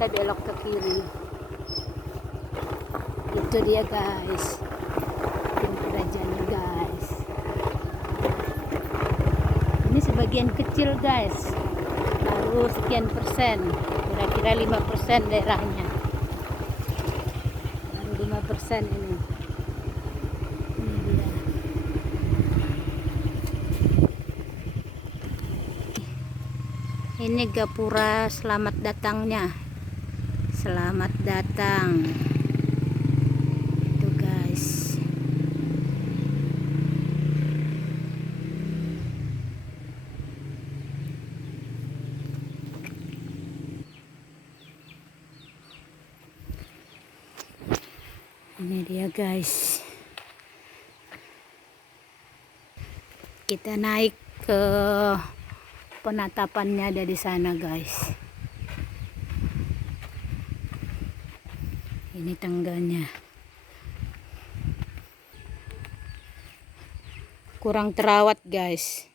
kita belok ke kiri. Itu dia guys, perajaannya guys. Ini sebagian kecil guys, baru sekian persen, kira-kira 5% daerahnya, baru 5% ini. Ini gapura selamat datangnya. Selamat datang. Itu guys. Ini dia guys. Kita naik ke penatapannya, ada di sana guys. Ini tangganya. Kurang terawat guys.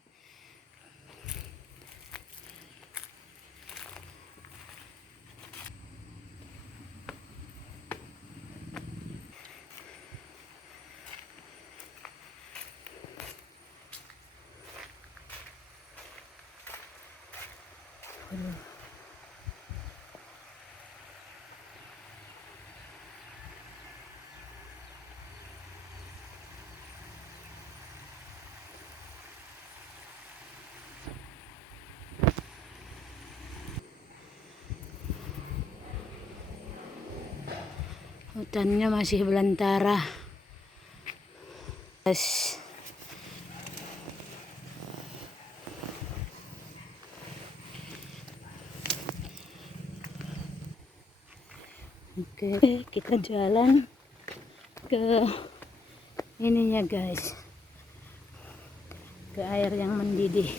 Hutannya masih belantara. Guys. Oke, kita jalan ke ininya guys, ke air yang mendidih.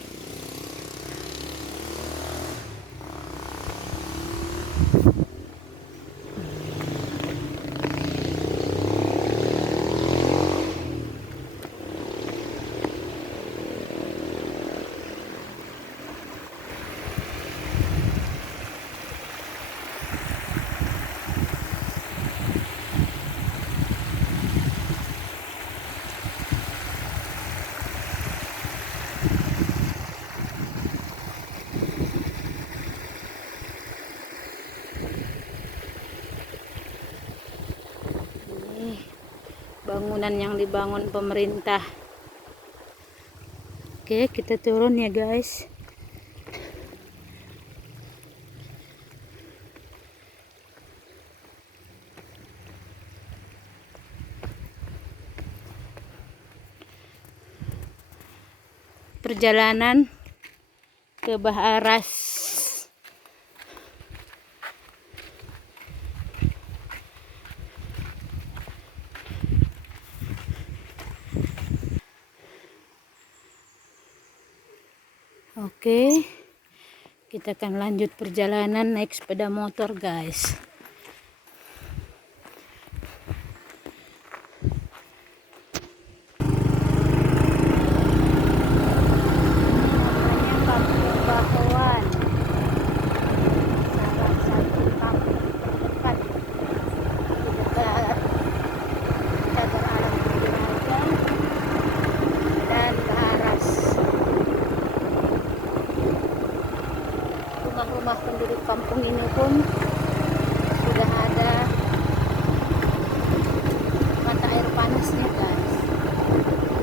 Bangunan yang dibangun pemerintah. Oke, kita turun ya guys. Perjalanan ke Baharas. Oke, kita akan lanjut perjalanan naik sepeda motor guys. Rumah penduduk kampung ini pun sudah ada mata air panasnya guys.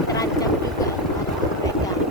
Terancam juga harus dipegang.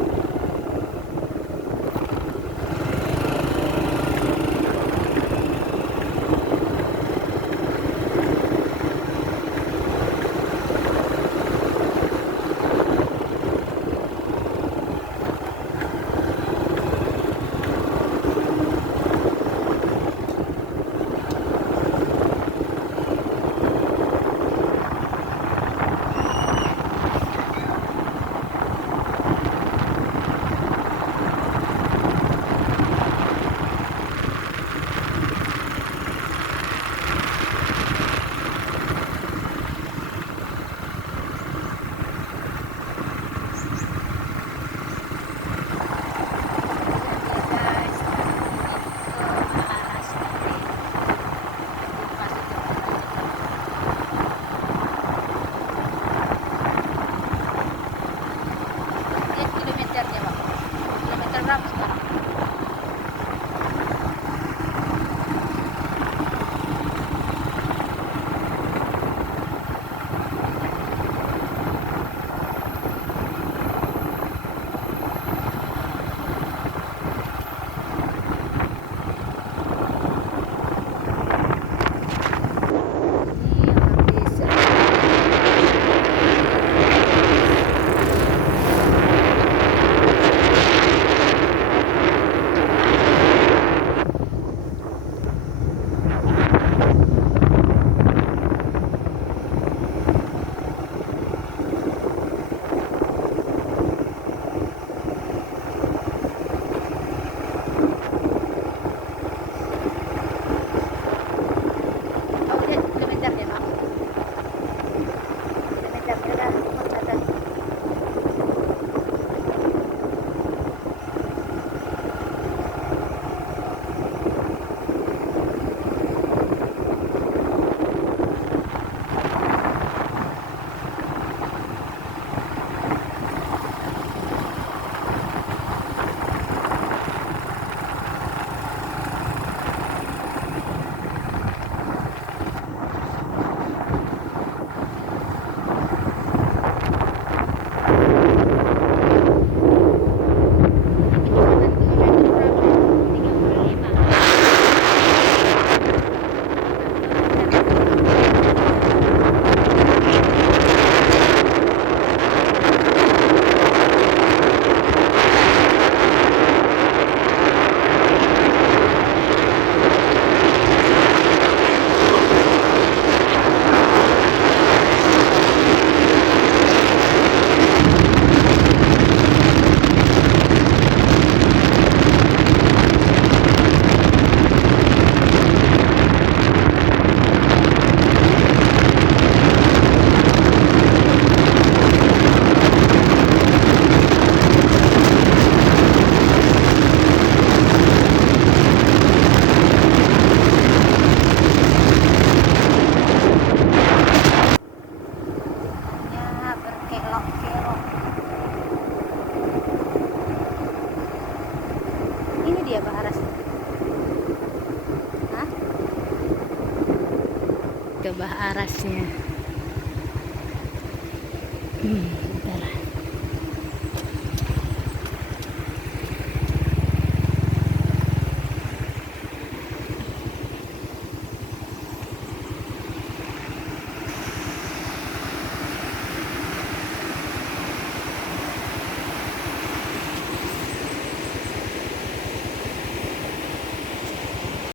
coba arasnya.